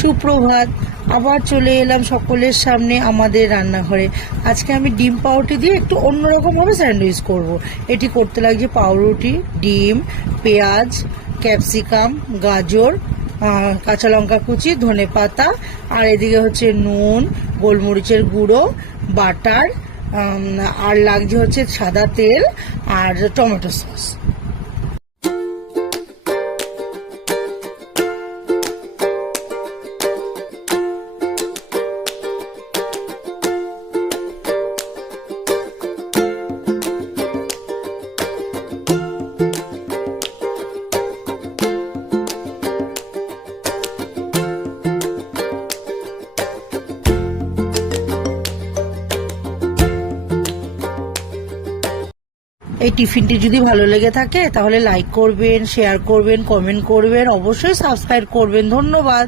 সুপ্রভাত। আবার চলে এলাম সকলের সামনে আমাদের রান্নাঘরে। আজকে আমি ডিম পাউরুটি দিয়ে একটু অন্যরকমভাবে স্যান্ডউইচ করব। এটি করতে লাগছে পাউরুটি, ডিম, পেঁয়াজ, ক্যাপসিকাম, গাজর, কাঁচা লঙ্কা কুচি, ধনেপাতা, আর এদিকে হচ্ছে নুন, গোলমরিচের গুঁড়ো, বাটার, আর লাগছে হচ্ছে সাদা তেল আর টমেটো সস। এই টিফিনটি যদি ভালো লেগে থাকে তাহলে লাইক করবেন, শেয়ার করবেন, কমেন্ট করবেন, অবশ্যই সাবস্ক্রাইব করবেন। ধন্যবাদ।